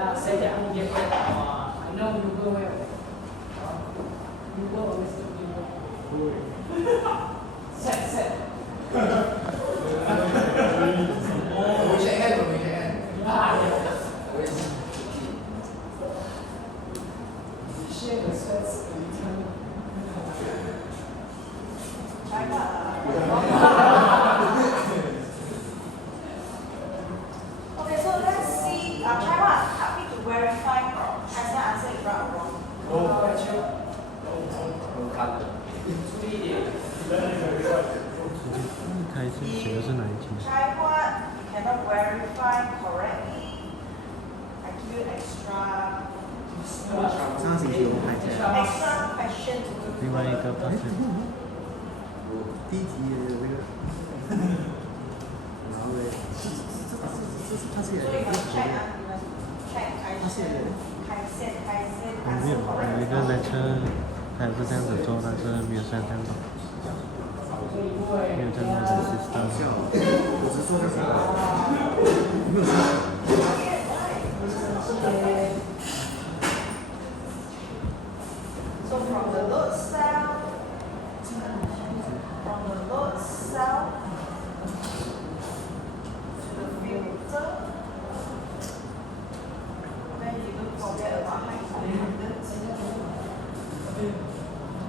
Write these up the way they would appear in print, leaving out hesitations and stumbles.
Yeah, say that you get it. I know you go well. You go always do Set. We shake hand. Share the sweats. Okay, so let's see. Try one. Happy to verify. Has the answer is right or wrong? Try what you cannot verify correctly. I give you extra question to do. 另外一个发现，第一题的那个，然后嘞，它是有 So you must check. You must check. 没有一个 lecture 它也是这样子做，但是没有像这样做，没有这样子的 system。我只说这个，没有说。So from the load cell to the filter, then you don't forget about high impedance.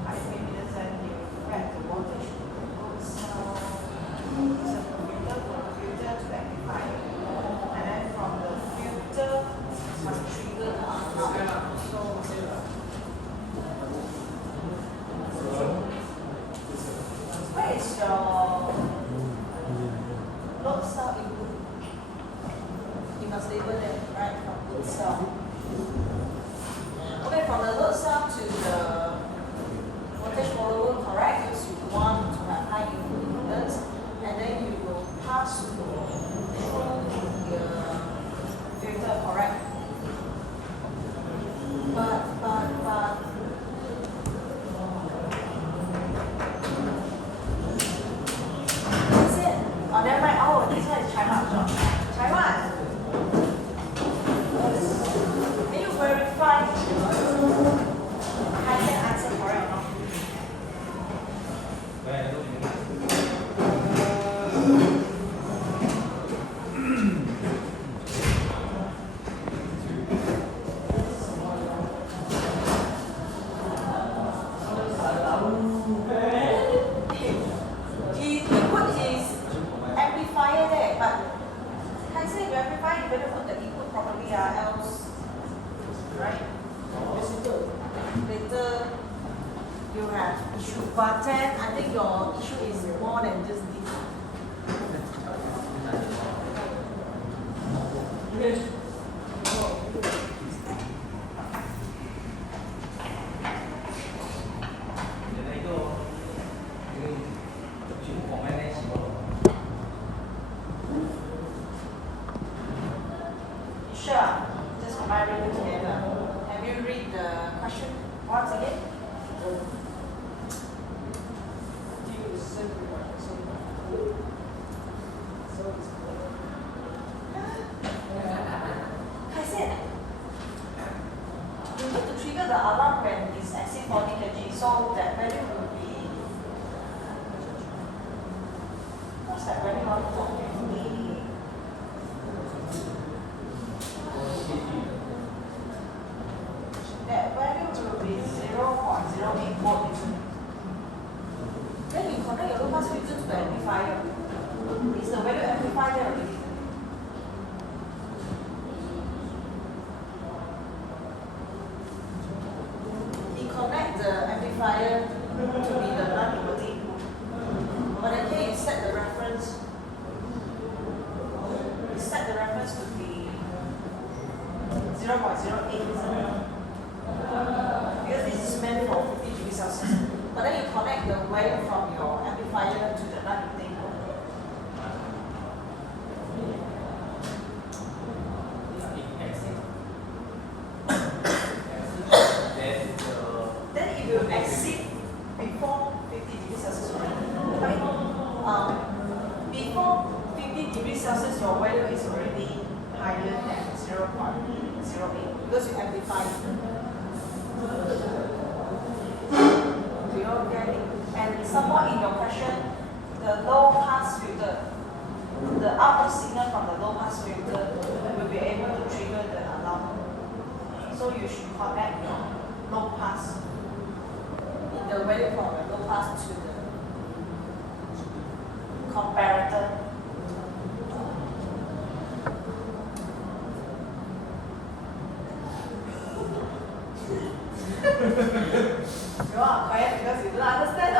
High impedance, and you read the voltage from the load cell to the filter, from the filter to the amplifier, and then from the filter must trigger the alarm. Where is your load cell input? You must label them, right, from load cell. Okay, from the load cell to the voltage follower, correct, because you want to have high input impedance, and then you will pass through the filter, correct? But oh, never mind. Oh, this one is Taiwan. Taiwan. Can you verify? I can answer correct or not? He put his amplifier there, but I say the amplifier, you better put the input properly, else, right? Later you have issue. But then I think your issue is more than just this. Sure, just combine everything together. Have you read the question once again? I said, you need to trigger the alarm when it's exceed 40 kg, so that value will be, what's that value on 450? That value will be 0.08 volt. Then you connect your low pass filter to the amplifier. Is the value amplified there already? He connect the amplifier to be the non-inverting input. But then here you set the reference. You set the reference to be 0.08. Because this is meant for 50 degrees Celsius. But then you connect the wire from your amplifier to the non-inverting input. Then it will exceed before 50 degrees Celsius. Right? Before 50 degrees Celsius, your value is already higher than 0.08. because you amplify it. Do you all get it? And somewhat in your question, the low pass filter, the output signal from the low pass filter will be able to trigger the alarm. So you should connect your low pass, the value from the low pass to the comparator. You are quiet because you don't understand.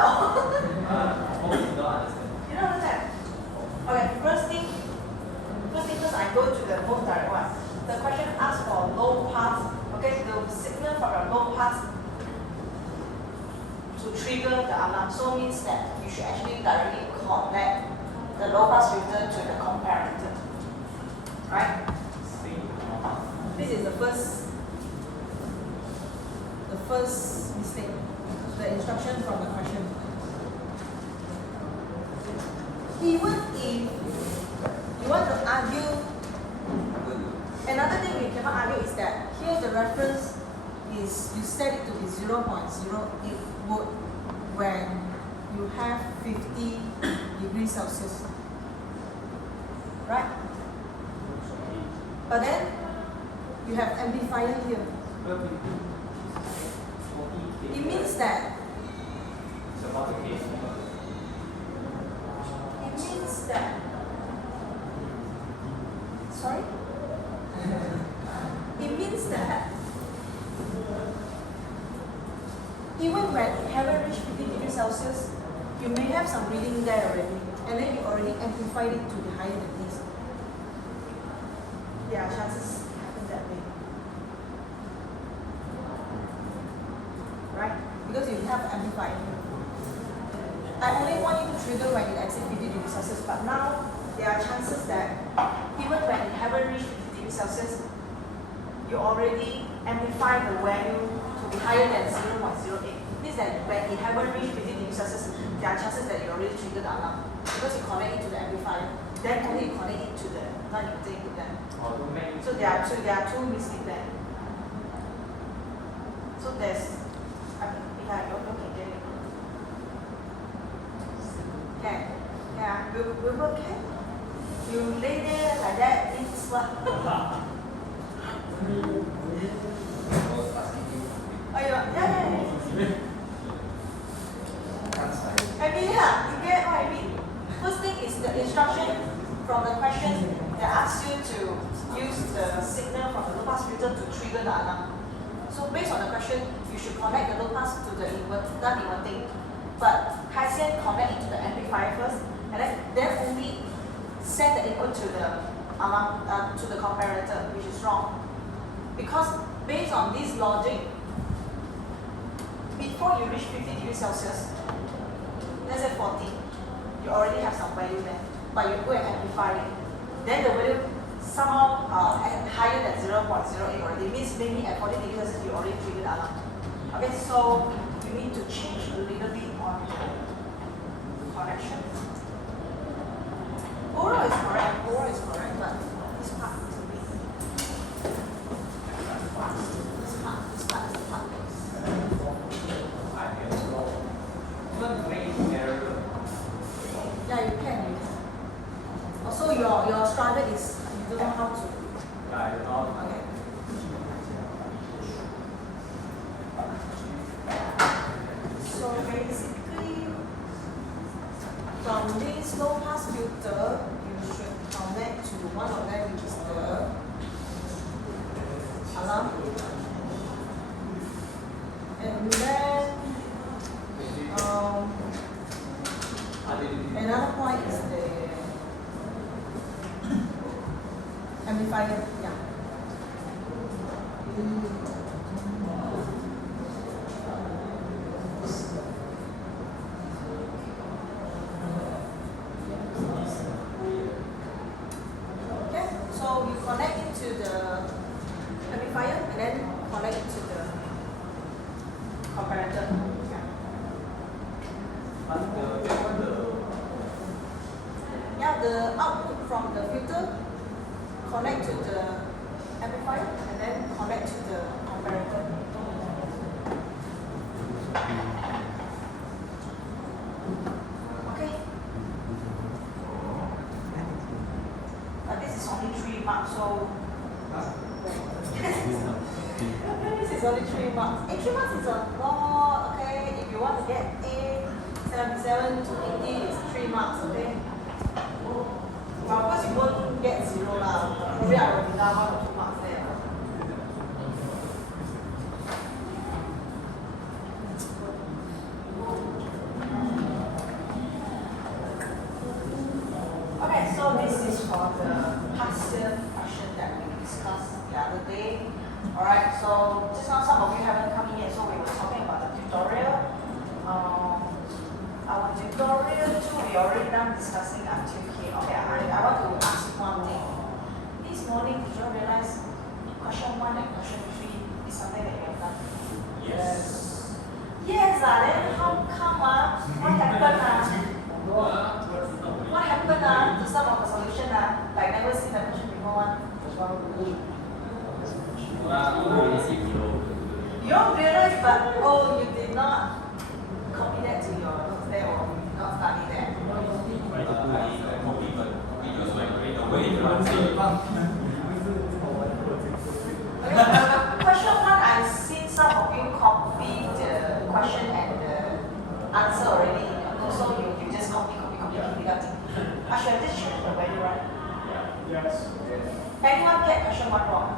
You don't understand. Okay, first thing first I go to the most direct one. The question asks for low pass. Okay, the signal from a low pass to trigger the alarm. So means that you should actually directly connect the low pass filter to the comparator. Right? This is the first mistake. The instruction from the question. Even if you want to argue, another thing we cannot argue is that here the reference is you set it to be 0.08 volt when you have 50 degrees Celsius. Right? But then you have amplifier here. It means that sorry? It means that even when you haven't reached 50 degrees Celsius, you may have some reading there already, and then you already amplified it to be higher than this. There are chances happen that way. Right? Because you have amplified. I only want you to trigger when it exceeds 50 degrees Celsius, but now there are chances that even when you haven't reached 50 degrees Celsius, you already amplify the value to be higher than 0.08. Means that when you haven't reached 50 degrees Celsius, there are chances that you already triggered the alarm because you connect it to the amplifier. Then only you connect it to the non-emitting with them. So there are two mistakes there. So there's, I mean, if I don't can get it. Can? Yeah, we work can? You lay there like that, it's what? Oh, yeah. I mean, yeah, you get what I mean? First thing is the instruction from the question that asks you to use the signal from the low pass filter to trigger the alarm. So based on the question, you should connect the low pass to the non-inverting. But Kaisian connect it to the amplifier first, and then only send the input to the alarm to the comparator, which is wrong. Because based on this logic, before you reach 50 degrees Celsius, let's say 40, you already have some value there, but you go and amplify it. Then the value somehow higher than 0.08 already. Means maybe at 40 degrees Celsius you already triggered the alarm. Okay, so you need to change a little bit on the correction. Overall is correct, but this part is a bit. This part is the part. Yeah, you can. Also, your struggle is you don't know how to. Okay. So basically, from this low pass filter, you should connect to one of them, which is the alarm. And then another point is the amplifier. Yeah. Okay, so you connect it to the amplifier and then connect it to the comparator. Yeah, the output from the filter connect to the amplifier and then is only 3 marks. 3 marks is a lot, okay? If you want to get A, 77 to 80 is 3 marks, okay? But of course you won't get 0 lah. Probably I will deduct 1 or 2 marks there. Okay, so this is for the past year question that we discussed the other day. Alright, so just now some of you haven't come in yet, so we were talking about the tutorial. Our tutorial 2, we already done discussing until here. Okay, I want to ask you one thing. This morning, did you realize question 1 and question 3 is something that you have done? Yes. Yes, then how come? What happened? What happened to some of the solution? Like never seen the question before. You don't realize, but oh, you did not copy that to your notes there or you did not study that. Question 1, I've seen some of you copy the question and the answer already. So you just copy without it. I should have just changed the value, right? Yes. Anyone get question 1 wrong?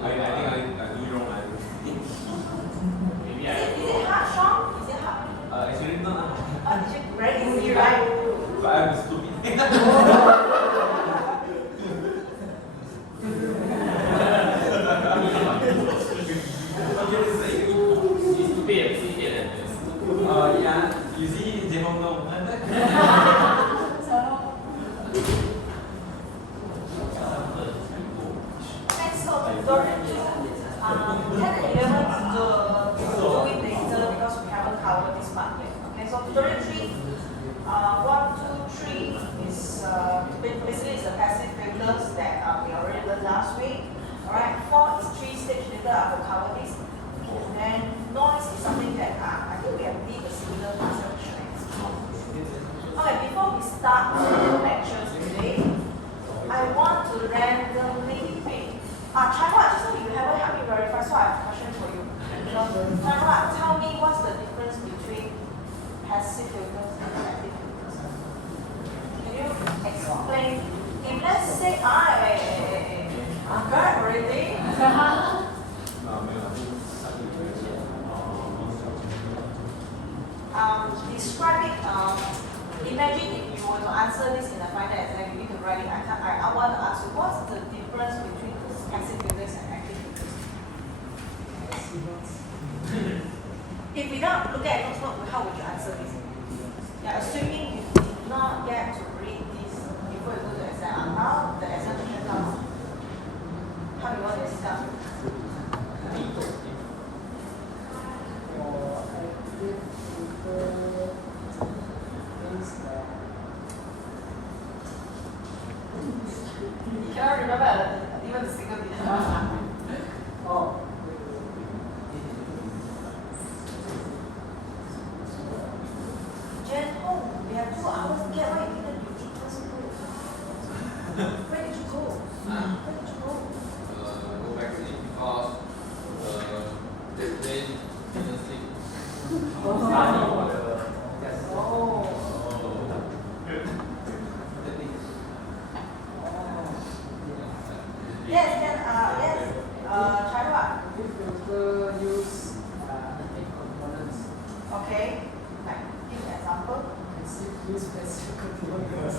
I think I do it wrong. Is it hard, Sean? Is it hard? Actually, no. Is it very easy, right? But I'm stupid. Yeah, you see, they don't know. Okay, so tutorial 2, 10 and 11 we will do it later because we haven't covered this part yet. Okay, so tutorial 3, 1, 2, 3 is basically it's the passive filters that we already learned last week. Alright, 4 is 3-stage filter. I will cover this. And then noise is something that I think we have did a similar class actually. Okay, before we start the lectures today, I want to randomly pick. Chaiwa, just so you haven't helped me verify, so I have a question for you. Chaiwa, tell me what's the difference between passive filters and active filters? Can you explain? If let's say I got already. Describe it. Imagine if you were to answer this in a final exam, you need to write it. I want to ask you, what's the difference between passive filters and active filters? If we don't look at notes, how would you answer this? Yeah, assuming you did not get to read this before you go to exam, how the exam should come? How do you want to discuss? You cannot remember even a single detail. Oh. Jen Hong, we have 2 hours to get. Why you didn't do it first? Where did you go? Where did you go? Go back to sleep because they didn't sleep. Oh. Yes. Chaiwa. If filter use active components, Okay. Like, give an example. passive use passive components.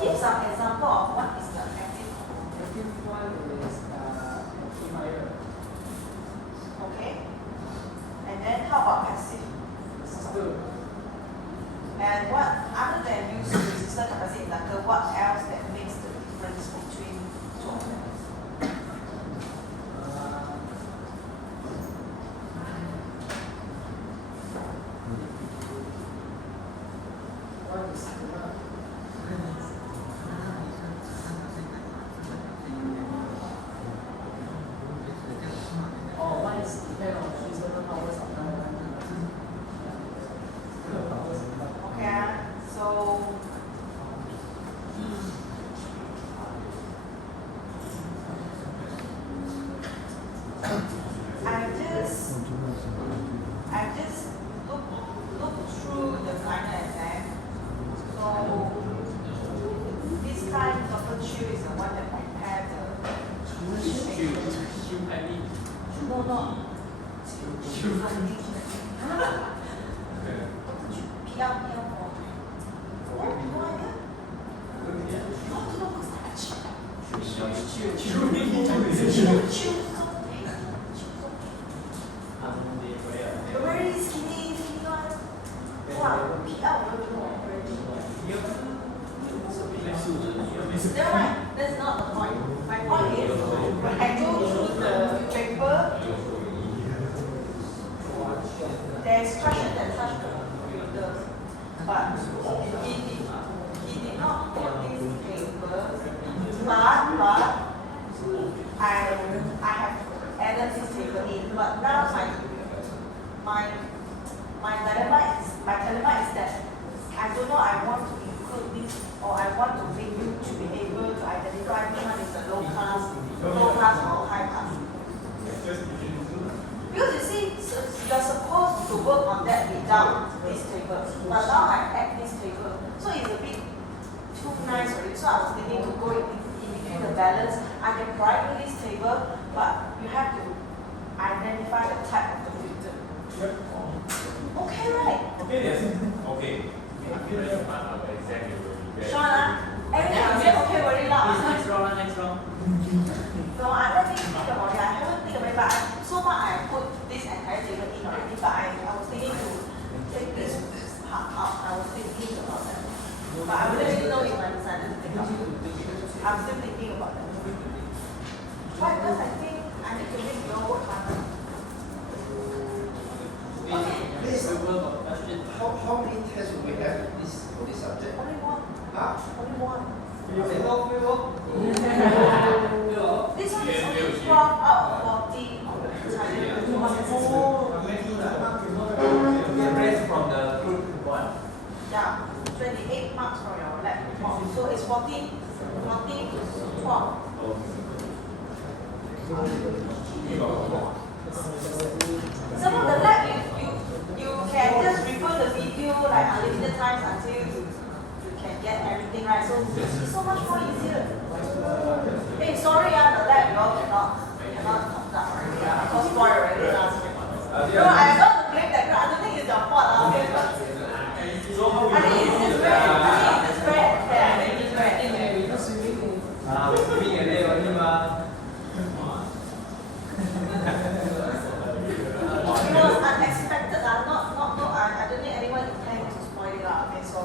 Give some example of what is the active component. Active one is amplifier, Okay. And then how about passive? resistor, And what, other than use resistor, capacitor, inductor, what else that makes the difference between 2 of them? one is one is depend on resistor power supply. Okay, so is the one that prepared the. No, no. PR for. What? No idea? No, the very skinny one. Wow, PR, never mind, that's not the point. My point is, when I go through the paper, there's question that touch the filters, but he did not put this paper, but I have added this paper in, but now my dilemma is that I don't know I want to include this or I want to make you to be able to identify which one is the low class or high class. Because you see, you're supposed to work on that without this table, but now I add this table, so it's a bit too nice already. So I was thinking to go in between the balance. I can provide you this table, but you have to identify the type of the filter. Yep. Okay, right? Okay, yes. Okay. Sean, everything I'm saying okay very loud. Next round. No, I don't think about it. I haven't think about it, but so far I put this entire table in already. But I was thinking to take this part out. I was thinking about that. But I wouldn't really know if I decided to take out. I'm still thinking about that. Why? Because I think I need to make your work harder. Okay. How many tests will we have for this subject? Only one. Huh? Only one. You This one is only 12 out of 40 on the entire. The rest from the group one. Yeah, 28 marks from your lab report. So it's 14 to 12. Some of the lab you can just refer the video like unlimited times until you can get everything right. So it's so much more easier. Hey, sorry, the lab you all cannot conduct already. Because spoil already last week. No, I don't blame that. I don't think it's your fault. Okay, but I think it's just very unfair. I think it's very unfair. It was unexpected. I don't think anyone intends to spoil it out. Okay, so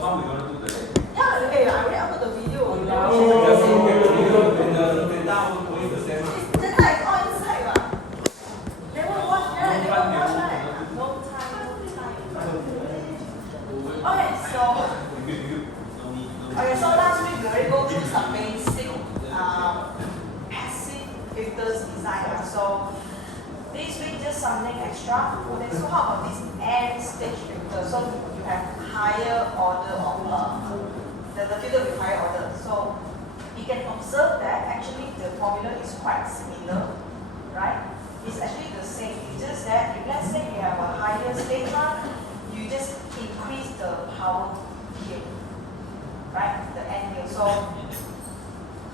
how we gonna do the next? yeah, okay, I already uploaded the video. The data is all inside, right? They will watch that. They will watch that. No time. Okay, so last week we already go through some basic passive filters design. So this week just something extra. Okay, so how about this end stage filter? So you have higher order of the filter with higher order. So you can observe that actually the formula is quite similar, right? It's actually the same. It's just that if let's say you have a higher stage one, you just increase the power here, right? The end here. So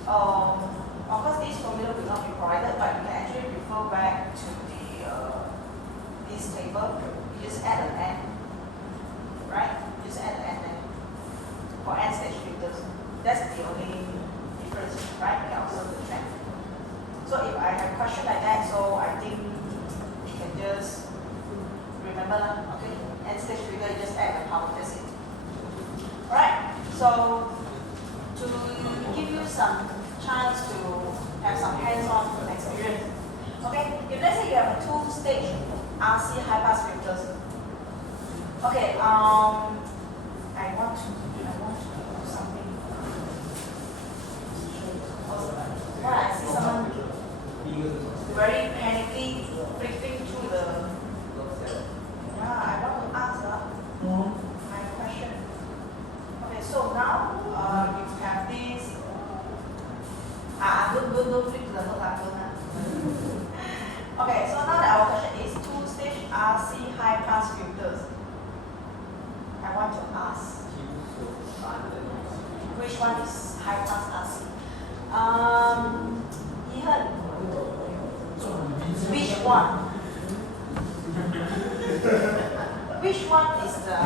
of course this formula will not be provided, but you can actually refer back to the this table. You just add an n, right? Just add an n for end stage filters. That's the only difference, right? You can observe the trend. So if I have a question like that, so I think you can just remember, okay? End stage filter, you just add the power, that's it. Alright? So to give you some chance to have some hands-on experience. Okay, if let's say you have a two-stage RC high-pass filters. Okay, I want to do something. Well, I see someone very panicky flipping through the. Yeah, I want to ask my question. Okay, so now you have this. Don't flip to the note. Okay, so now that our question is two-stage RC high-pass filters. I want to ask which one is high-pass RC. Ihan, which one? Which one is the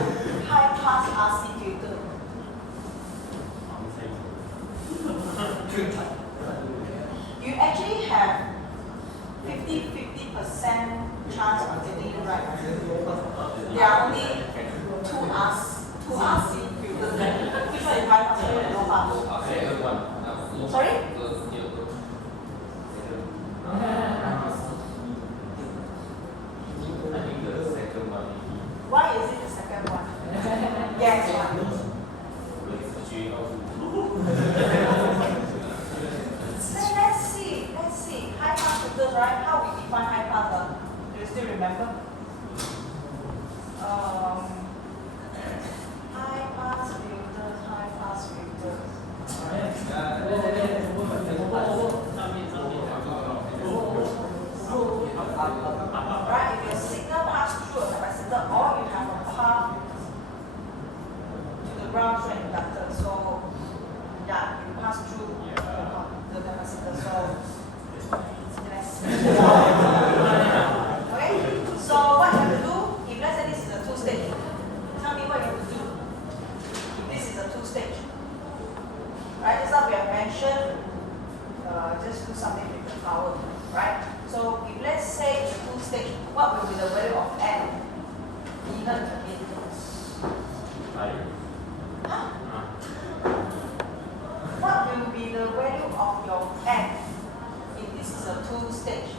high pass RC filter? You actually have 50% chance of getting it right. There are only two RC filters. Which one is high pass and low pass? Sorry? Why is it the second one? Yes, one. Let's see. High pass filters, right? How we define high pass? Do you still remember? High pass filters. Right, if your signal pass through a capacitor or you have a path to the ground through an inductor, so yeah, you pass through the capacitor. So let's see. Okay, so what you have to do, if let's say this is a two-stage, tell me what you have to do if this is a two-stage. Right, just like we have mentioned, just do something with the power, right? So if let's say it's a two-stage, what will be the value of N? Even again. Huh? What will be the value of your N if this is a two-stage?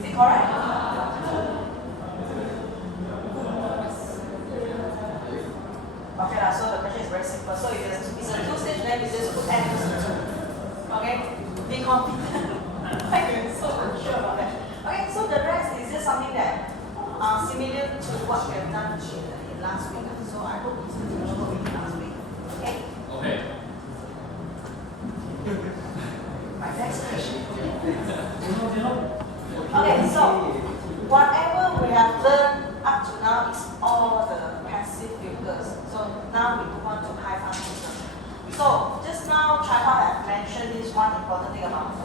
Is it correct? Okay, so the question is very simple. So if it's a two-stage, then you just put N equals to 2. Okay? Be confident. I'm so sure about that. Okay, so the rest is just something that similar to what we have done in last week. So I hope it's what we did last week. Okay? Okay. My next question. Okay, so whatever we have learned up to now is all the passive filters. So now we move on to high pass filters. So just now, Chaifa had mentioned this one important thing about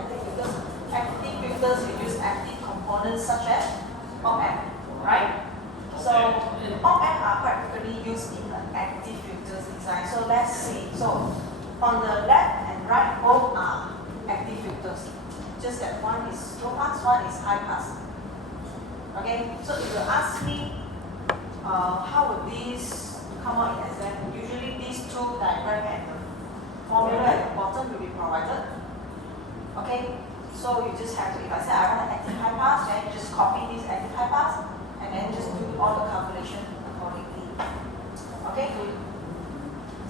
active filters. Active filters, we use active components such as op-amp, right? So op-amp are quite frequently used in the active filters design. So let's see. So on the left and right, both are active filters. Just that one is low pass, one is high pass. Okay, so if you ask me, how would these come out in exam? Usually these two diagram and the formula at the bottom will be provided. Okay, so you just have to, if I say I want an active high pass, then you just copy this active high pass and then just do all the calculation accordingly. Okay,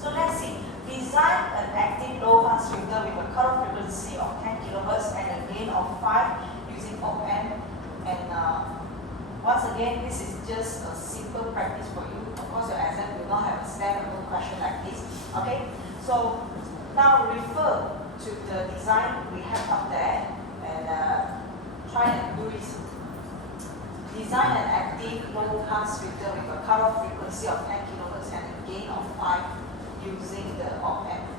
so let's see. Design an active low pass filter with a cutoff frequency of 10 kHz and a gain of 5 using op-amp. And once again, this is just a simple practice for you. Of course, your exam will not have a standalone question like this. Okay, so now refer to the design we have up there and try and do it. Design an active low pass filter with a cutoff frequency of 10 kHz and a gain of 5 using the op-amp.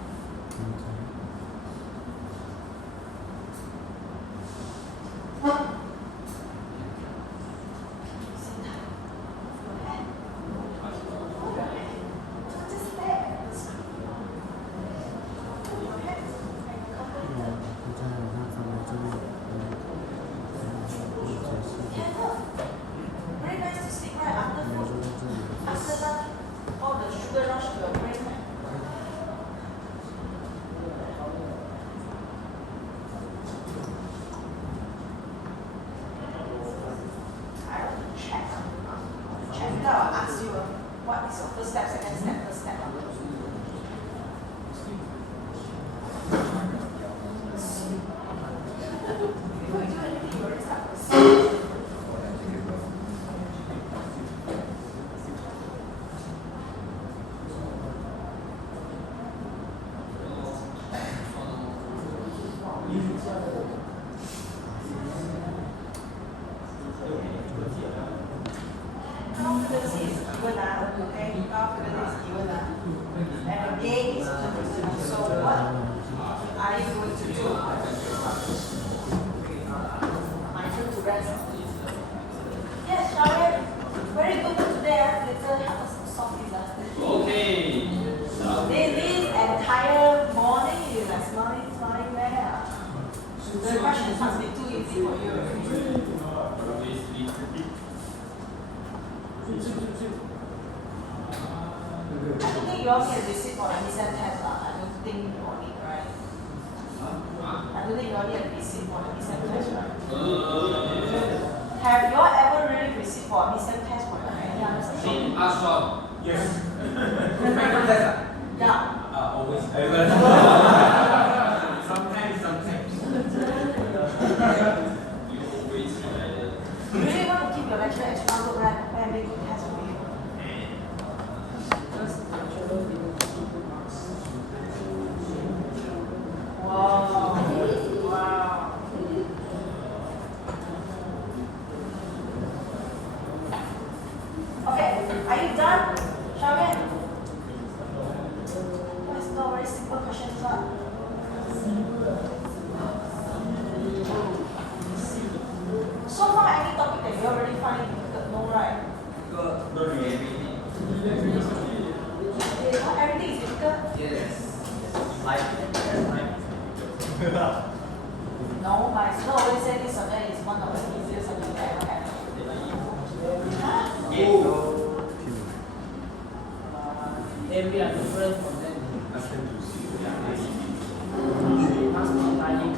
Very nice to sleep right after food. After lunch, all the sugar rush to your brain. I want to check. Check it out. I'll ask you what is your first step, second step, third step. Before you do anything, you already start with C. Confidence is given, okay? Confidence is given, and the gain is given. So what are you going to do? My turn to rest. Yes, Sharon. Very good today. Later have some softies. Okay. This entire morning is like smiling there. The questions must be too easy for you. I don't think you all can receive for a midterm test. I don't think you all need, right? I don't think you all need a receipt for a midterm test, right? Have you all ever really received for a midterm test for your any other subject? Yes. Yeah. Always. Sometimes. You really want to keep your lecture extra good, right? Prepare a good test for you. Wow. Okay, are you done, Sharon? That's not very simple questions, huh? So far, any topic that you already find difficult, no, right? Everything is difficult? No, my student always say this subject is one of the easiest subjects I ever had. Huh? Every are different from them. Must be lying.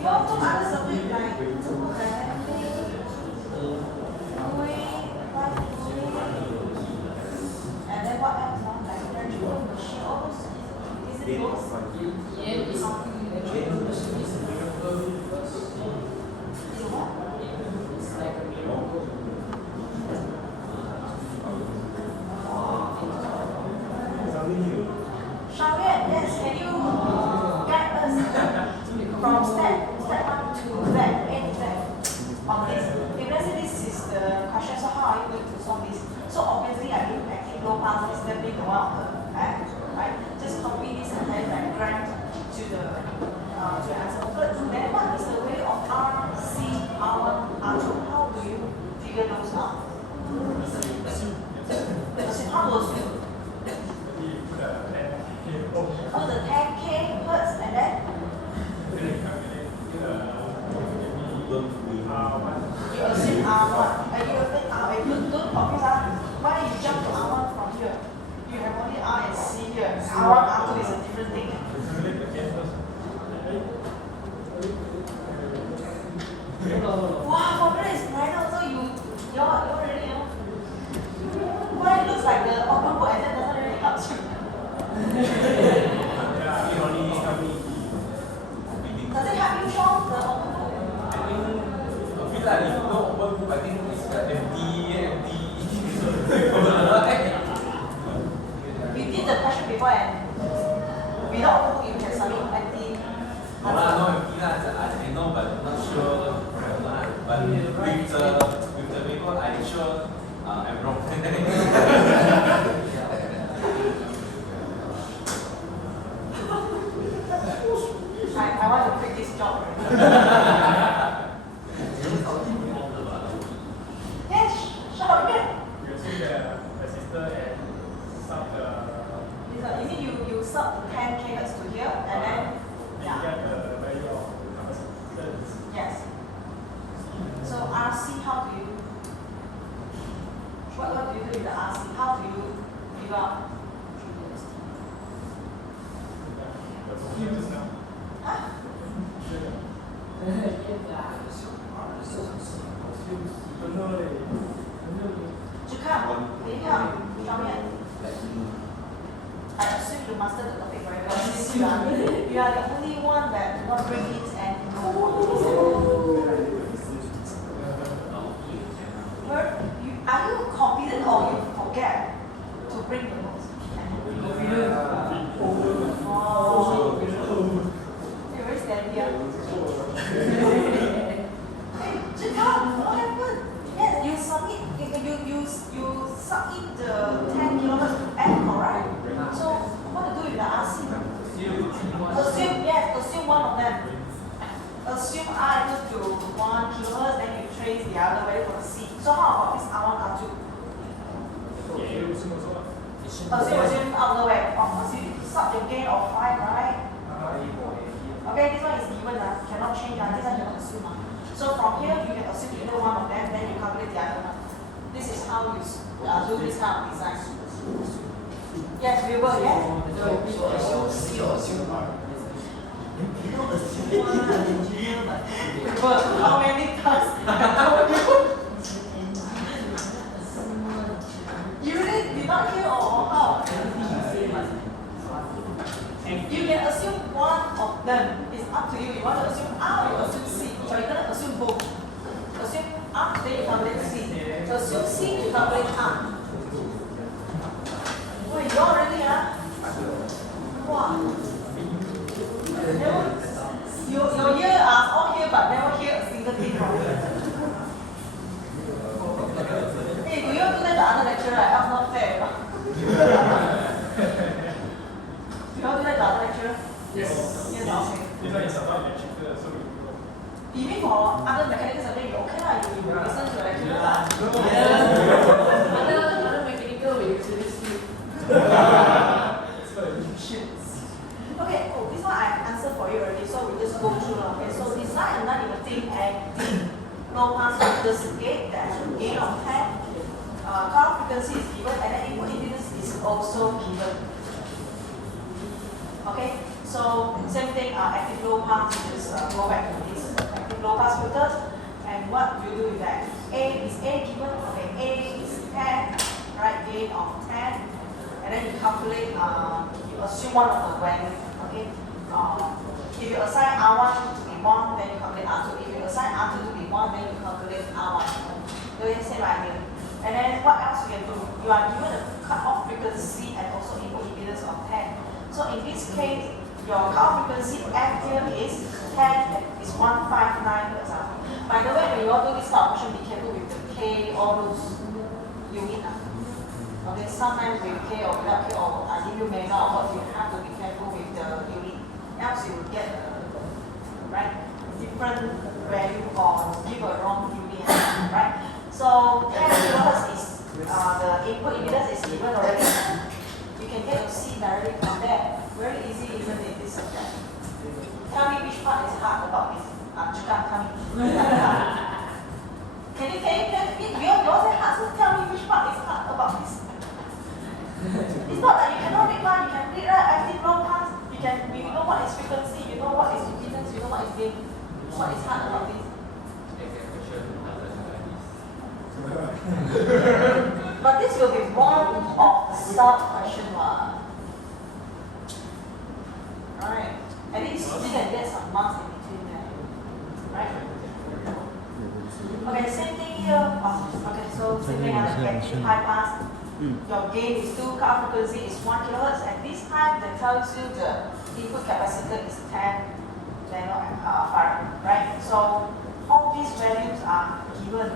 You all took other subjects like and then what else? Like electrical machine, all those. Is it those? Yen is electrical machine is a miracle because Is what? it's like a miracle. Sharon, yes, can you guide us from step 1 to Z, A to Z on this? If let's say this is the question, so how are you going to solve this? So obviously I think active low pass is definitely the one of the right? Just copy this entire diagram to the answer. But then what is the way of R, C, R1, R2? How do you figure those out? So how will you? Oh, the 10K hertz and then? You assume R1. You assume R1. Don't confuse us. Why don't you jump to R1 from here? You have only R and C here. R1, R2 is a different thing. Wow, formula is final, so you're already, Why it looks like the open book and that doesn't really help you. Does it help you from the open book? You did the question before and without open book you can submit empty. I know, but not sure. But with the paper, I'm sure I'm wrong. I want to quit this job. Yes, shut up again. You mean you sub 10K hertz to here and then yes. So RC, how do you? What do you do with the RC? How do you figure out? Huh? Jukam, can you help? Xiaoyan? I assume you mastered the topic very well. Since you are the only one that do not bring it and know what it is. Are you confident or you forget to bring the notes? You're very steady. Hey, Jukam, what happened? Yes, you submit. You for a C. So how about this R1, R2? Assume out the way. Assume sub the gain of 5, right? Okay, this one is given, cannot change, this one cannot assume. So from here, you can assume either one of them, then you calculate the other one. This is how you do this kind of design. Yes, we will, yes? So assume C or assume R? But how many times I told you? You really did not hear or how? You can assume one of them. It's up to you. You want to assume R, you assume C. So you're going to assume both. Assume R, then you calculate C. So assume C, you calculate R. Wait, you already, huh? Wow. Your ear are all here but never hear a single thing from you. Hey, do you do that the other lecture, right? I'm not fair. Do you all do that the other lecture? Yes. Yes, okay. You mean for other mechanical subject, you okay lah, you listen to the lecturer lah. Other mechanical we usually sleep. Okay, oh, this one I answered for you already, so we just go through. Okay, so design a non-inverting and low pass filters gate, the actual gain of 10. Current frequency is given, and then input impedance is also given. Okay, so same thing, active low pass, just go back to this active low pass filters, and what do you do with that? Is A given? Okay, A is 10, right? Gain of 10, and then you calculate, you assume one of the values. Okay, if you assign R1 to be 1, then you calculate R2. If you assign R2 to be 1, then you calculate R1. So you same idea. And then what else you can do? You are given a cutoff frequency and also input impedance of 10. So in this case, your cutoff frequency F here is 10 and is 159 Hz. By the way, when you all do this calculation, be careful with the K, all those units. Okay, sometimes with K or without K or I give you mega or what, you have to be careful with the unit. Else you will get right different value or give a wrong unit, right? So 10 kHz is the input impedance is given already. You can get your C directly from there. Very easy, isn't it, this subject? Tell me which part is hard about this. Chukan, tell me. You all say hard, so tell me which part is hard about this. It's not that you cannot read one, you can read right, active low pass, you know what is frequency, you know what is impedance, you know what is gain. What is hard about this? But this will be one of the sub-question one. Alright. At least you can get some marks in between there. Right? Okay, same thing here. Okay, so same thing as active high pass. Your gain is 2, cutoff frequency is 1 kHz, and this time that tells you the input capacitor is 10 nanofarad, right? So all these values are given.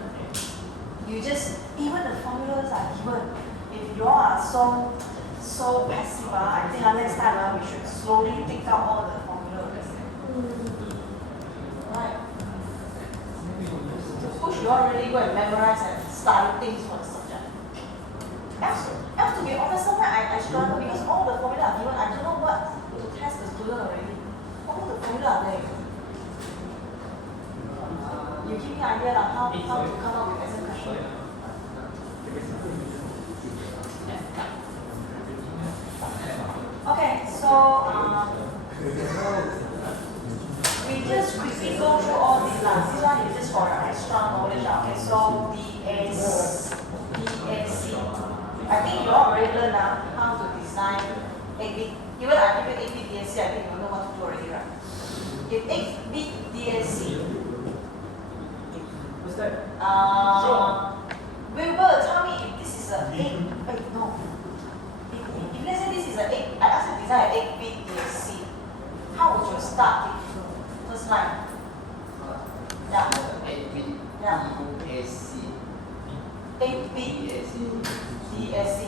You just, even the formulas are given. If you all are so passive, I think next time we should slowly take out all the formulas. Right? To push you all really go and memorize and study things for the subject. Else to be honest, sometimes I struggle because all the formula are given. I don't know what to test the student already. All the formula are there. You give me an idea like how to come up with exam question. Okay, so we just quickly go through all these lines. This one is just for extra knowledge. Okay, so DAC. I think you all already learned how to design 8-bit. Even I give you 8-bit DAC, I think you know what to do already, right? If 8-bit DAC. What's that? Wilbur, tell me if this is a 8. Wait, no. If let's say this is a 8, I ask you to design an 8-bit DAC. How would you start it? First line. Yeah. 8-bit Yeah. DAC. 8-bit DAC.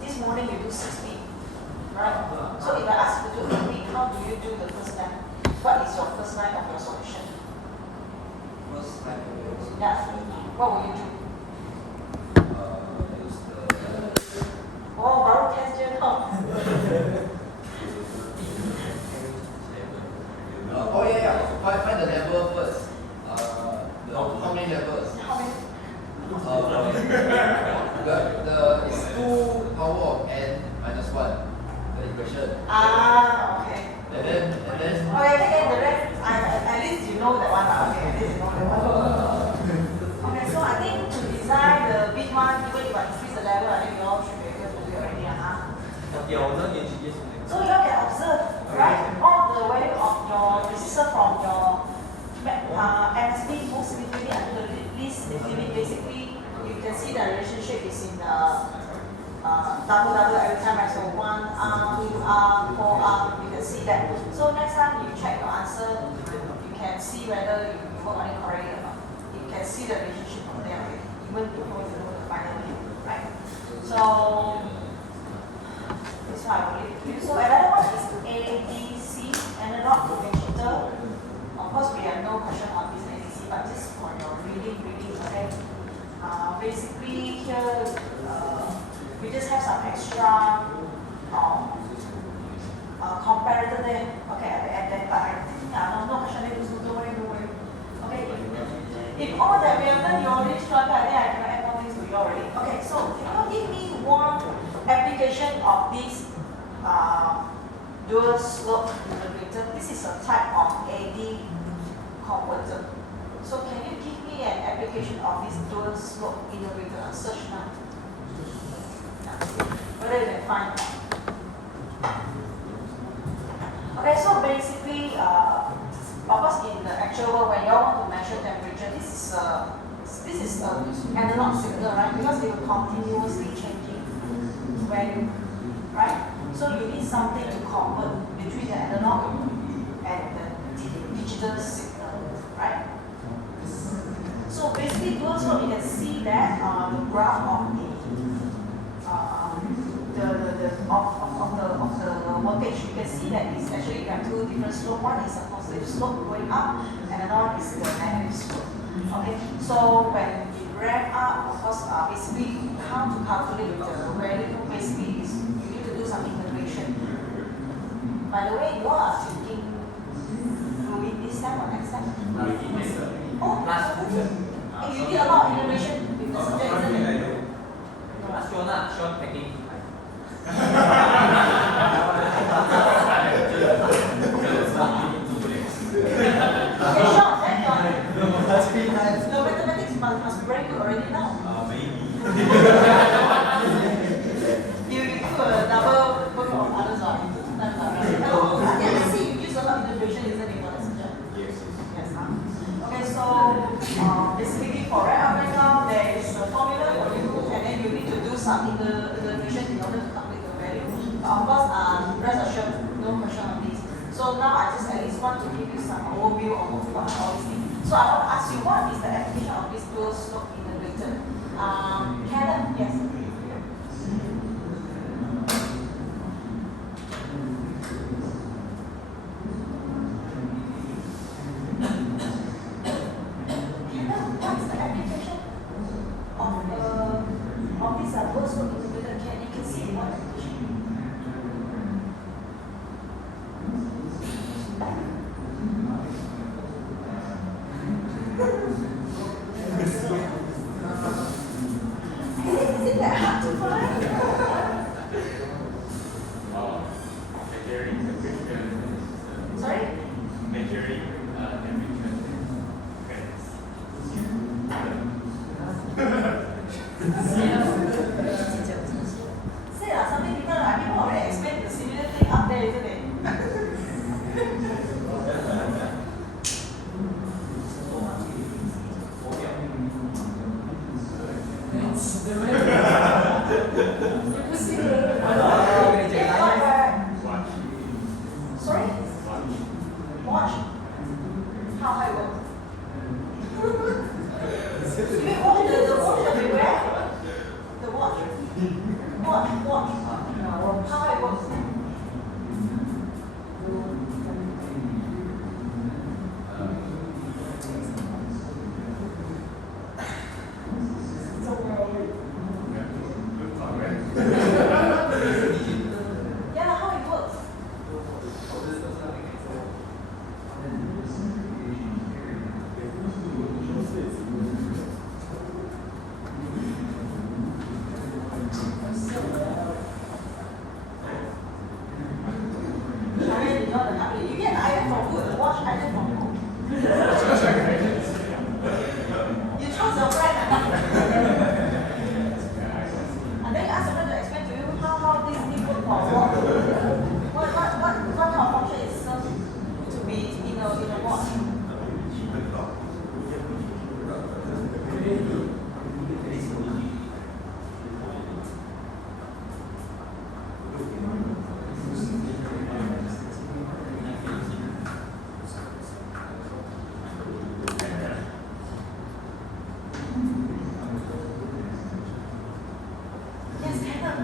This morning you do 6-bit. Right? So if I ask you to do 8-bit, how do you do the first line? What is your first line of your solution? First line. Yeah. what will you do? Use the Oh, baru test je kau. oh yeah. Find the level first. How many levels? How many? The it's 2 power of n minus 1. The equation. Ah, okay. And then Okay, the rest, at least you know that one. Okay, at least you know that one. Okay, so I think to design the big one, even if I increase the level, I think you all should be able to do it already. So you all can observe, right? All the value of your resistor from your MSB most significantly and the least significantly. Basically, you can see the relationship is in the double every time, right? So 1R, 2R, 4R, you can see that. So next time you check your answer, you can see whether you work on it correctly or not. You can see the relationship from there, right? Even before you know the final view, right? So this one I will leave to you. So another one is ADC, analog to digital. Of course, we have no question on this ADC, but just for your reading, okay? Basically here, we just have some extra comparator there, okay, at the end, but I think no question there, so don't worry. Okay, if all that we have done, you already struck, I think I can add more things to you already. Okay, so can you give me one application of this dual slope inverter? This is a type of AD converter. So can you give me an application of this dual slope inverter? Search now. Whether you can find that. Okay, so basically, of course, in the actual world, when you want to measure temperature, this is analog signal, right? Because they will continuously changing value, right? So you need something to convert between the analog and the digital signal, right? So basically, dual slope, you can see that the graph of the voltage, you can see that it's actually you have two different slopes. One is a positive slope going up, and another one is the negative slope. Okay, so when it ramp up, of course, basically how to calculate the value basically is you need to do some integration. By the way, you all are thinking doing this time or next time? Oh, you did a lot of integration with the subject, isn't it? Sean taking. Okay, Sean, then your mathematics must be very good already now. Maybe. You do a double work of others, right? Yeah, I see you use a lot of integration, isn't it, for the subject? Yes. Yes, okay, so basically for right now, there is a formula for you, and then you need to do some integration in order to calculate the value. But of course, rest assured, no question on this. So now I just at least want to give you some overview of what all these things. So I want to ask you, what is the application of this dual slope integrator? Karen, yes.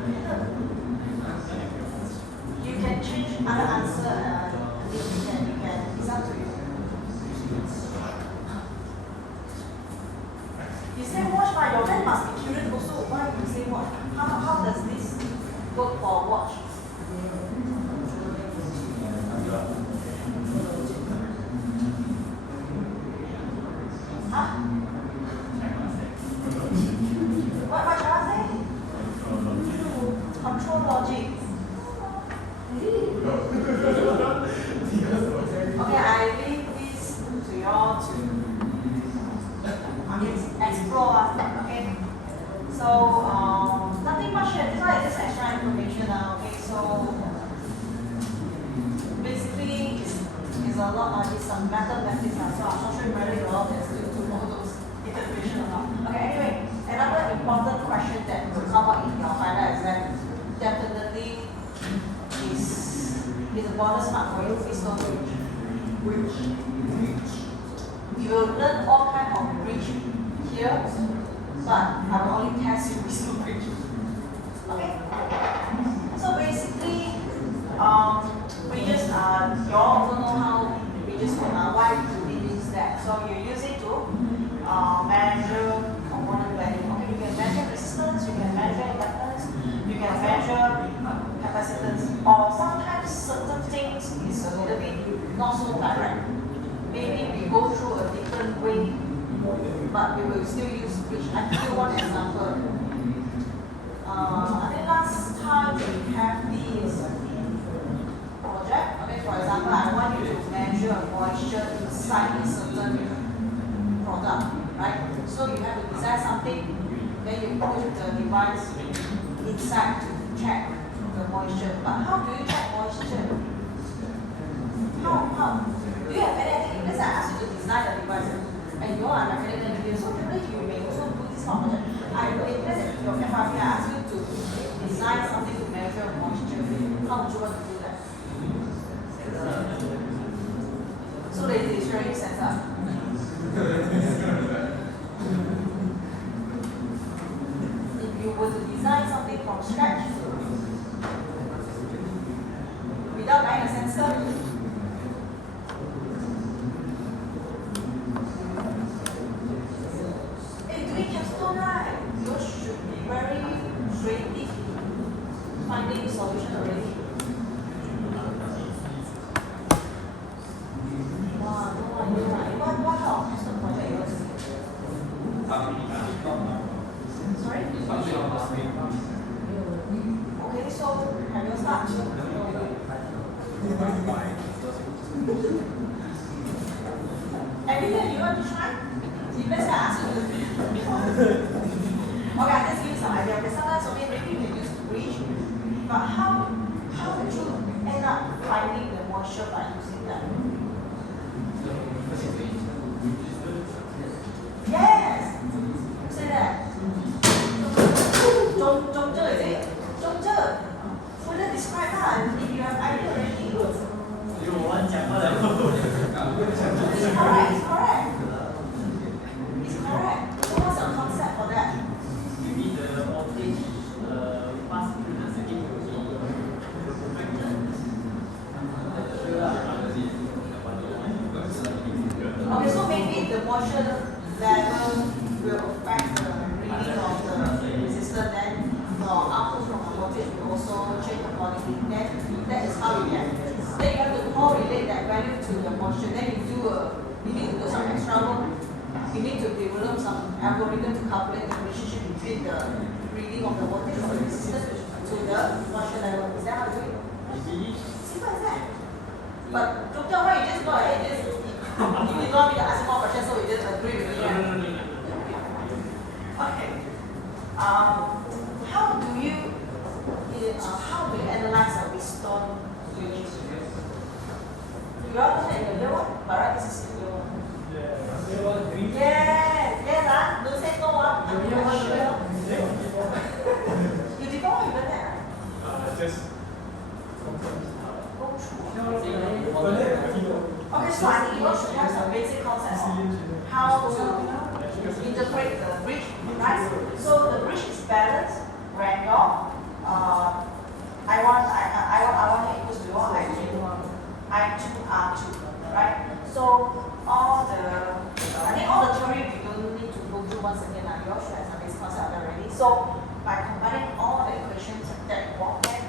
You can change other answer. You can. It's up to you. You say watch, but your friend must be curious also. Why you say watch? How does this work for watch? Huh? What shall I say? Control logic. Okay, I leave this to y'all to explore. Okay. So nothing much here. This one is just extra information now. Okay, so basically it's a lot of it's some mathematics now. So I'm not sure whether you all can still do all those integration or not. Okay, anyway, another important question that will come up in your final exam definitely is a bonus mark for you. Please don't bridge. You will learn all kind of bridge here, but I will only test you with no bridge. Okay? So basically, bridges are, you all also know how bridges work, why do we use that? So you use it to measure component value. Okay, you can measure resistance, you can measure inductance, you can measure capacitance, or sometimes certain things is a little bit not so direct. Maybe we go through a different way, but we will still use bridge. I give you one example. I think last time we have this project. Okay, for example, I want you to measure moisture inside a certain product, right? So you have to design something, then you put the device inside to check the moisture. But how do you check moisture? How? Do you have anything? Let's say I ask you to design the device, and you are mechanical engineer, so definitely you may also do this kind of project. Let's say your FRP, I ask you to design something to measure moisture. How would you want to do that? So lazy, it's very sense up. If you were to design something from scratch, without buying a sensor, doing capstone, right? You should be very creative finding solution already. Wow, no idea. What kind of capstone project you want Sorry? Okay, so have you start? Everything you want to try? If let's say I ask you to do okay, I just give you some idea. Okay, sometimes okay, maybe you can use bridge, but how would you end up finding the moisture by using that? Yes! Say that. Zhongzhe, is it? Zhongzhe. Further describe that if you have idea already. It's correct. It's correct. So what's your concept for that? Okay, so maybe the moisture level will affect the reading of the resistor, then your output from the voltage will also change accordingly. Then that is how you get. Then you have to correlate that value to the moisture. Then you need to do some extra work. You need to develop some algorithm to calculate the relationship between the reading of the voltage of the resistor to the moisture level. Is that how you do it? Simple as that. But Dr. Why you just go ahead, you don't want me to ask more questions, so we just agree with me. Okay. How do you analyze a Wheatstone bridge? You all know that in the year one? Alright, this is in year one. Yes, don't say no, You did not even that, right? Just Go through. Okay, so I think you all should have some basic concepts on how to interpret the bridge, right? So the bridge is balanced, random, So by combining all the equations that you walk there,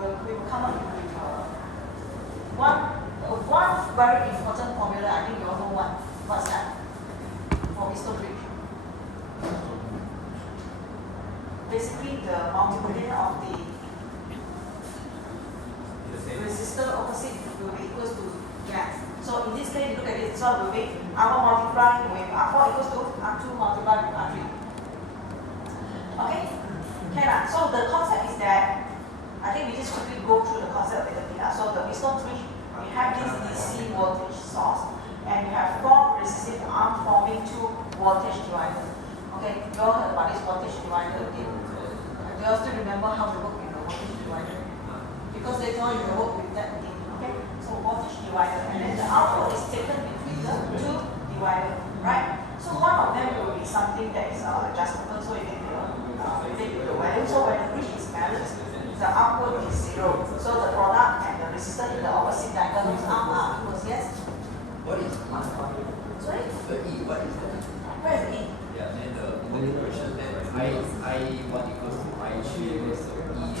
we will come up with one very important formula. I think you all know what's that for Instru bridge. Basically, the multiplication of the resistor opposite will be equals to gas. So in this case, look at it. So will be R1 multiplied with R4 equals to R2 multiplied with R3. Okay? So the concept is that I think we just quickly go through the concept a little bit. So the Instru bridge, we have this DC voltage source, and we have 4 resistive arms forming 2 voltage dividers. Okay, you all heard about this voltage divider. Okay? Do you all still remember how to work with the voltage divider? Because later on you will work with that again. Okay, so voltage divider, and then the output is taken between the 2 dividers, right? So one of them will be something that is adjustable, so you can relate with the value. So when the bridge is balanced, the output is 0. So the product and the resistance in the opposite diagonals are equals, yes? What is E? Sorry? The E, what is that? Where is E? Yeah, and the equation that I1 equals to I3 equals to E.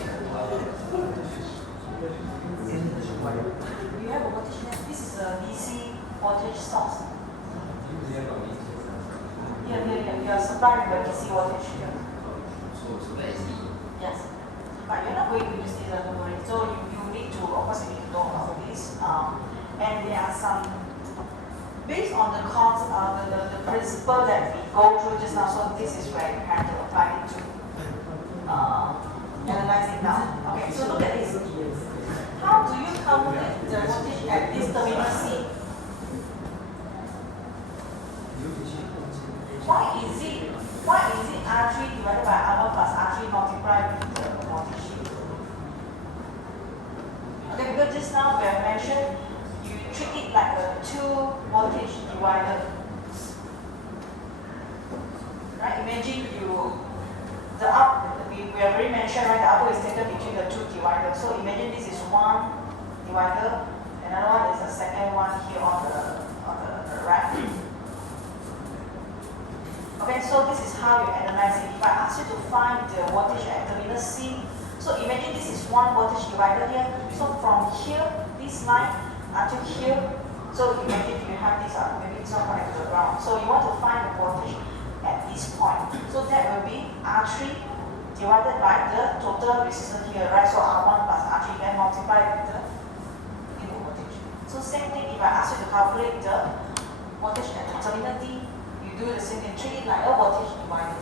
You have a voltage there. This is a DC voltage source. Yeah. You are supplying the DC voltage here. So that is E. Yes. But you're not going to use this, don't worry. So you need to, of course, you need to know about this. And there are some, based on the the principle that we go through just now, so this is where you have to apply it to analyze it now. Okay, so look at this. How do you calculate the voltage at this terminal C? Why is it R3 divided by R1 plus R3 multiplied with the voltage? Okay, because just now we have mentioned you treat it like a 2 voltage divider. Right? Imagine the output, we have already mentioned, right, the output is taken between the 2 dividers. So imagine this is one divider, another one is the second one here on the right. Okay, so this is how you analyze it. If I ask you to find the voltage at terminal C, so imagine this is one voltage divider here. So from here, this line until here, so imagine you have this, maybe it's not connected to the ground. So you want to find the voltage at this point. So that will be R3 divided by the total resistance here, right? So R1 plus R3, then multiply with the input voltage. So same thing, if I ask you to calculate the voltage at the terminal D, do the same thing, treat it like a voltage divider.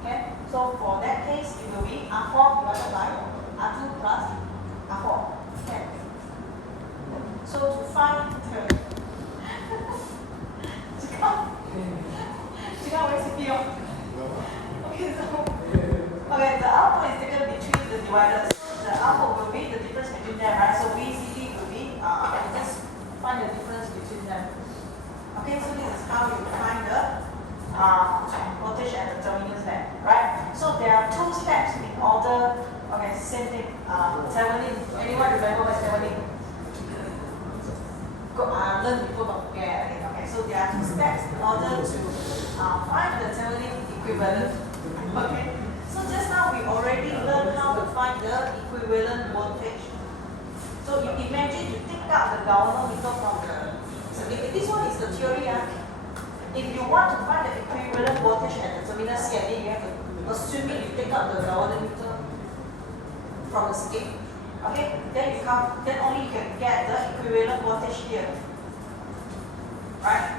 Okay, so for that case, it will be R4 divided by R2 plus R4. Okay. So to find the where's the field? Okay, the output is taken between the dividers. So the output will be the difference between them, right? So VCD will be just find the difference between them. Okay, so this is how you find the voltage at the terminals there, right? So there are 2 steps in order. Okay, same thing. Thevenin. Anyone remember what's Thevenin? Learn before don't forget again. Okay, so there are 2 steps in order to find the Thevenin equivalent. Okay, so just now we already learned how to find the equivalent voltage. So you imagine you take out the galvanometer from the. So this one is the theory. If you want to find the equivalent voltage at the terminal C, then you have to assuming you take out the galvanometer from the scale. Okay, then only you can get the equivalent voltage here. Right?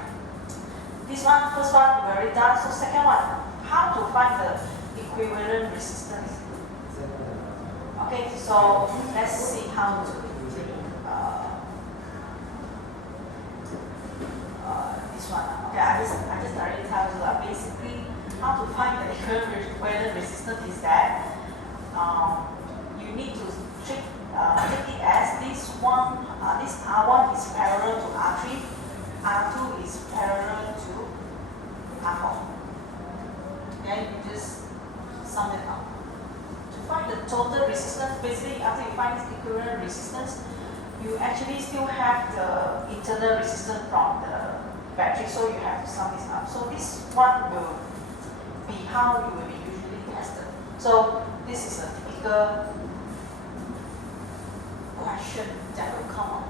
This one, first one, we already done. So second one, how to find the equivalent resistance. Okay, so let's see how to this one. Okay, I just already tell you that basically how to find the equivalent resistance is that you need to treat it as this one. This R1 is parallel to R3, R2 is parallel to R4. Then you just sum it up. To find the total resistance, basically after you find this equivalent resistance, you actually still have the internal resistance from the battery, so you have to sum this up. So this one will be how you will be usually tested. So this is a typical question that will come up.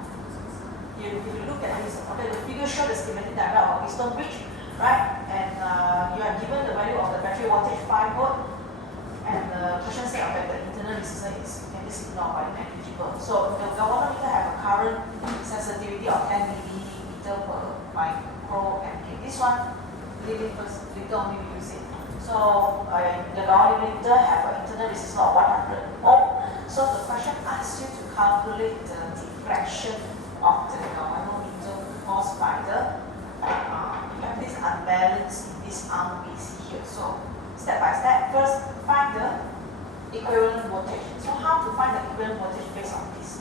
If you look at this, okay, the figure shows the schematic diagram of piston bridge, right? And you are given the value of the battery voltage 5 volt, and the question said that the internal resistance is can be signaled by negligible. So the galvanometer have a current sensitivity of 10 millimeter per microampere. This one, little only we use it. So the galvanometer have an internal resistance of 100 ohm. So the question asks you to calculate the deflection of the galvanometer caused by the you have this unbalance in this arm BC here. So step by step, first find the equivalent voltage. So how to find the equivalent voltage based on this?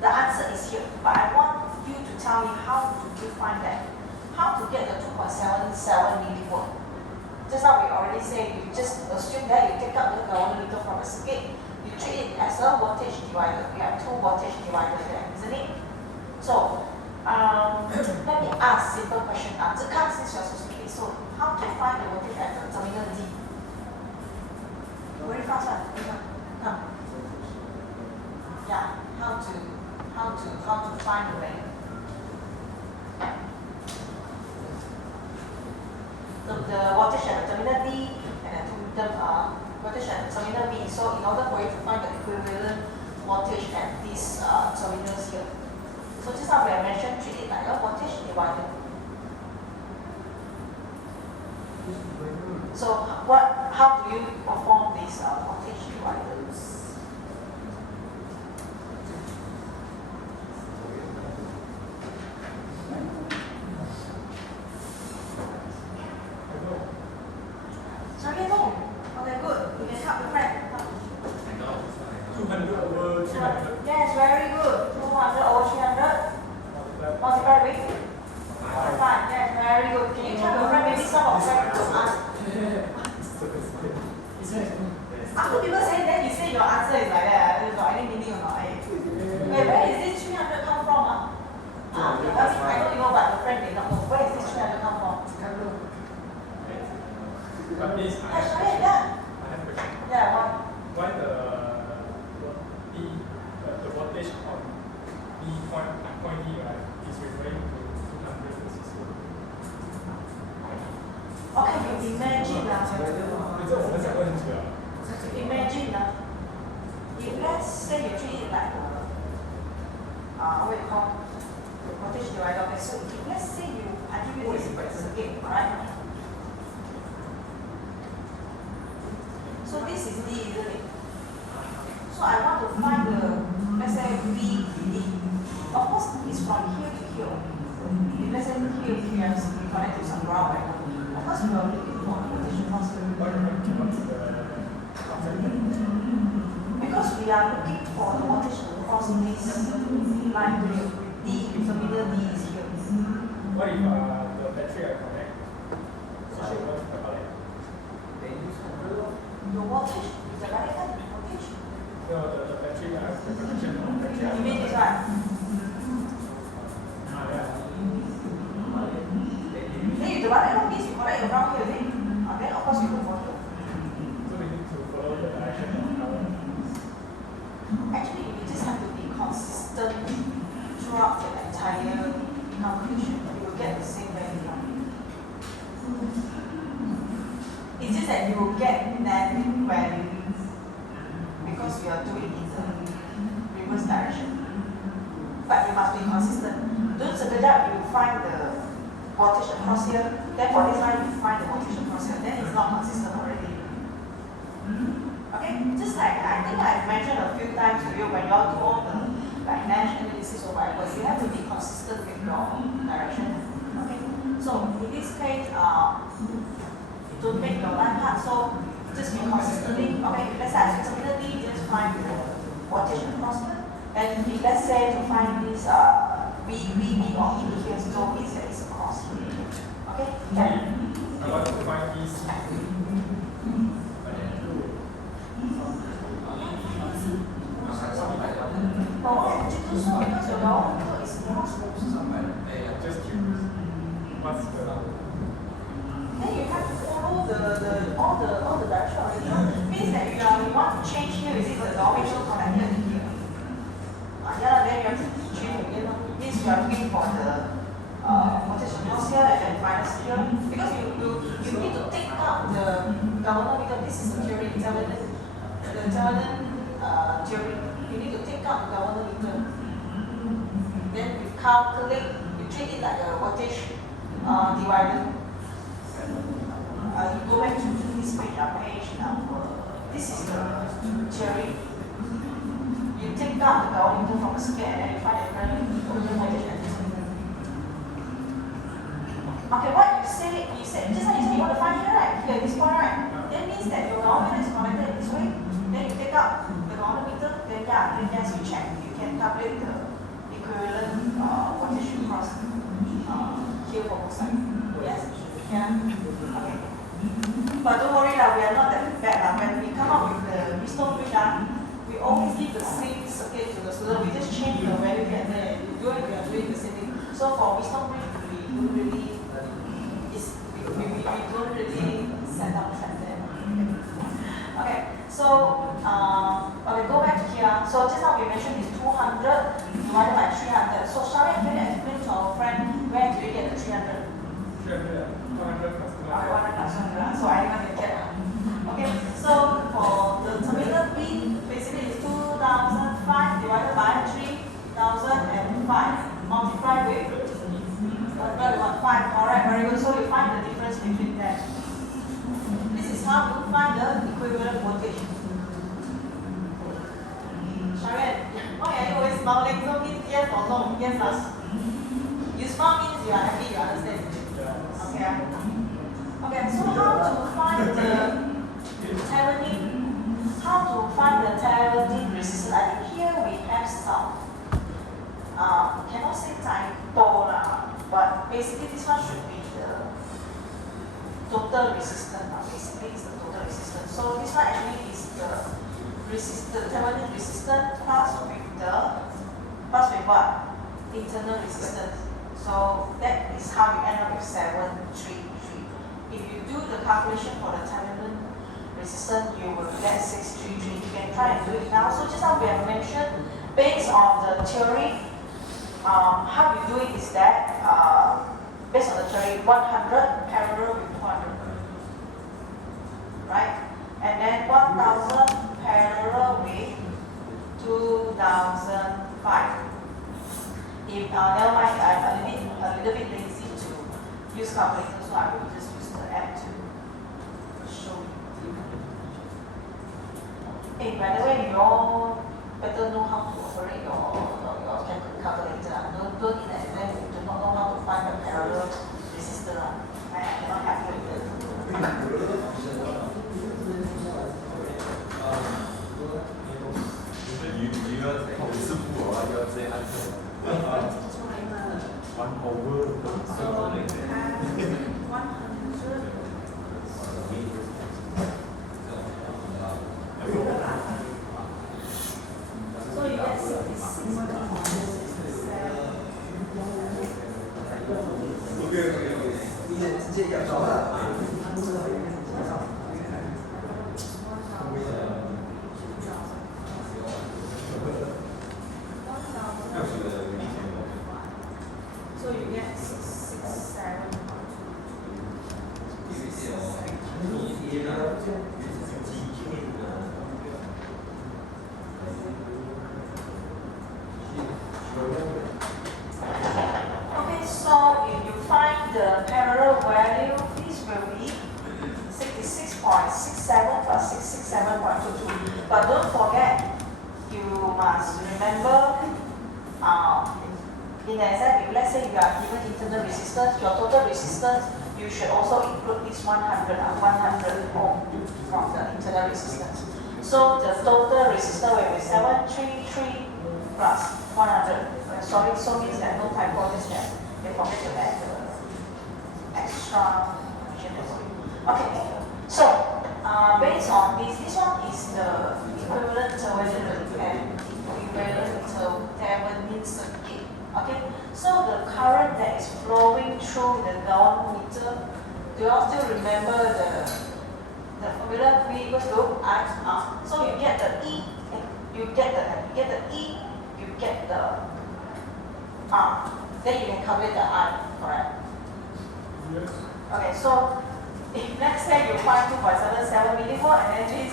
The answer is here, but I want you to tell me how to find that. How to get the 2.77 millivolt? Just now we already said, you just assume that you take out the galvanometer from the circuit, you treat it as a voltage divider. You have two voltage dividers there, isn't it? So let me ask simple question. Answer comes since you are so stupid. So how to find the voltage at the terminal D? Very fast one. Come. Yeah. How to find the value? The voltage at the terminal D and the voltage at the terminal B. So in order for you to find the equivalent voltage at these terminals here. So just now we have mentioned treat it like a voltage divider. So how do you perform these voltage dividers? Sorry, no. Okay, good. You can help your friend. 200 over 300. Yes, very good. 200 over 300. Multiply with 5. Yes, very good. Can you tell your friend, maybe some of friends will ask? After people say that, you say your answer is like that. There's got any meaning or not? Wait, where is this 300 come from? I know you know, but the friend may not know. Where is this 300 come from? But this, I Yes, have right, question. yeah. I have question. Yeah, why? Why the voltage on point D, right, is referring to 200 resistance? Okay, you imagine imagine if let's say you treat it like what you call voltage divider. Okay, so if let's say I give you this circuit, alright? So this is D, isn't it? So I want to find the, let's say VD. Of course, it's from here to here. If let's say here we connect to some ground, right? Of course, we are looking for voltage across the because we are looking for the voltage across this line here. D, terminal D is here. What if the battery I connect? So she wants to connect. Your voltage is the right hand voltage. No, the battery I have the connection of battery. You mean this one? Yeah. Then you divide it like this, you connect your ground here, then of course you go for here. So we need to follow the direction of power. Actually, you just have to be consistent throughout the entire calculation. You will get the same value. It's just that you will get negative value because you are doing it in the reverse direction. But you must be consistent. Don't circle that you find the voltage across here. Then for this line you find the voltage across here. Then it's not consistent already. Okay? Just like I think I've mentioned a few times to you when you all do all the like Nash analysis or whatever, you have to be consistent with your direction. Okay? So in this case, to make your line hard, so just be consistently, okay, let's say I similarly just find the voltage across here. And if let's say to find this VB or EB here, so it says across here. Okay? Yeah. I want to find these. But why would you do so? Because your galvanometer is impossible. Just curious. What's the Then you have to follow the galvanometer, this is the theory, the Thevenin theory. You need to take out the galvanometer. Then you calculate, you treat it like a voltage divider. You go back to this page number. This is the theory. You take out the galvanometer from the circuit and then you find the equivalent voltage and okay, what you said just like you said you want to find here, right? Here, this point, right? That means that your galvanometer is connected this way. Then you take out the galvanometer, then yes, you check. You can calculate the equivalent voltage across here for both sides. Yes? Yeah? Okay. But don't worry, we are not that bad. When we come up with the Bristol bridge, we always give the same circuit to the student. We just change the value here and there. We are doing the same thing. So for Bristol bridge, we don't really set up track there. Okay, so okay, go back to here. So just now we mentioned is 200 divided by 300. So Shari, can you explain to our friend where do you get the 300? 100 plus 200. Okay, 100 plus 100. So anyone can get. Okay, so for the terminal B, basically it's 2005 divided by 3005 multiplied with 5. Alright, very good. So you find the difference between them. This is how you find the equivalent voltage. Sharon, why are you always smiling? So means yes or no? Yes, us. You smile means you are happy, you understand? Okay. Okay, so how to find the Thevenin? How to find the Thevenin resistance? I think here we have some cannot say typo but basically this one should be the total resistance. Basically it's the total resistance. So this one actually is the Thevenin resistance plus with what? Internal resistance. So that is how you end up with 733. If you do the calculation for the Thevenin resistance, you will get 633. You can try and do it now. So just now we have mentioned, based on the theory, how you do it is that based on the theory, 100 parallel with 200, right? And then 1000 parallel with 2005. If never mind, I'm a little bit lazy to use calculator, so I will just use the app to show you. Hey, by the way, you all better know how to operate your calculator. Don't in that exam you do not know how to find the parallel resistor. I cannot help you with it. One over. So you have 100. So you get So you get 667. Okay, so if you find the parallel value, this will be 66.67 plus 667.22. But don't forget, you must remember, in the exam, if let's say you are given internal resistance, your total resistance, you should also include this 100 ohm from the internal resistance. So the total resistance will be 733 plus 100. Sorry, so means that no typo this here. They forget to add the extra information. Okay, so based on this one is the equivalent Thevenin circuit. Okay, so the current that is flowing through the galvanometer, do you all still remember the formula V equals to I? So you get the E, you get the E, you get the R. Then you can calculate the I, correct? Yes. Okay, so If let's say you find 2.77 millivolt and then this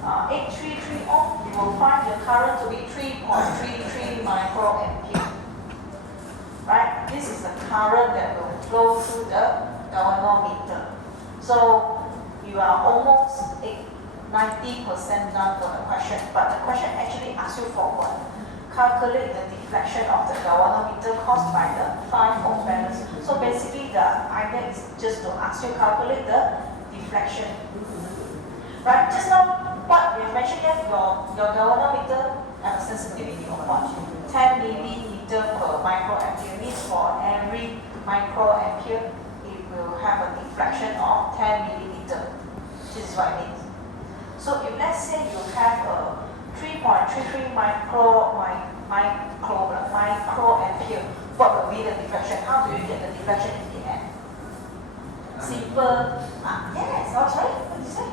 833 ohm, you will find your current to be 3.33 microampere. Right? This is the current that will flow through the galvanometer. So you are almost 90% done for the question, but the question actually asks you for what? Calculate the deflection of the galvanometer caused by the 5 ohm balance. So basically the idea is just to ask you calculate the deflection. Right? Just now what we mentioned here, your galvanometer have a sensitivity of what? 10 millimeter per microampere, means for every microampere it will have a deflection of 10 millimeter. This is what it means. So if let's say you have a 3.33 microampere, what will be the deflection? How do you get the deflection in the end? Simple. Yes, oh sorry, what did you say?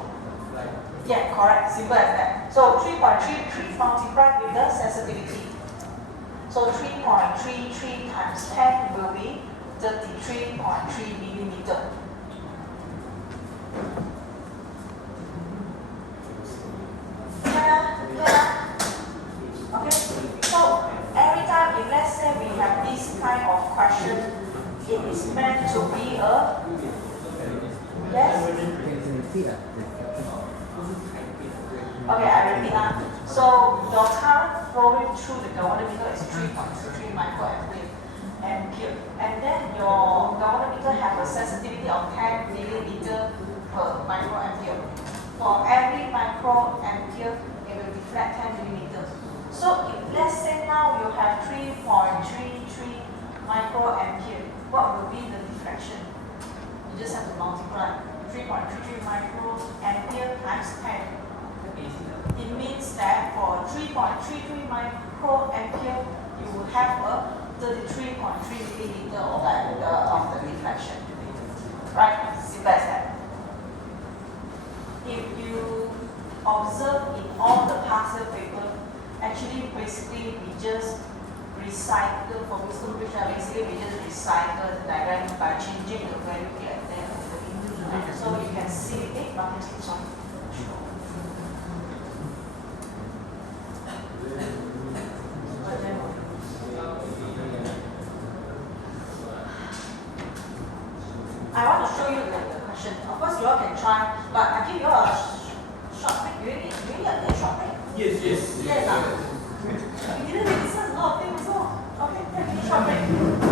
Yeah, correct, simple as that. So 3.33 multiplied with the sensitivity. So 3.33 times 10 will be 33.3 millimeter. Okay, so every time if let's say we have this kind of question, it is meant to be a yes. Okay, I repeat now. So your current flowing through the galvanometer is 3.33 microampere, and then your galvanometer have a sensitivity of 10 millimeter per microampere. For every microampere, it will deflect 10 millimeters. So if let's say now you have 3.33 microampere, what will be the deflection? You just have to multiply 3.33 microampere times 10. It means that for 3.33 microampere, you will have a 33.3 millimeter of the deflection. Right? Simple as that. If you observe in all the past paper, actually basically we just recycle for wisdom bridge, basically we just recycle the diagram by changing the value here and there. So you can see it, sorry. I want to show you the question. Of course, you all can try, but I give you a short break. You need a short break? Yes. Yes. You didn't discuss a lot of things, so okay, take a short break.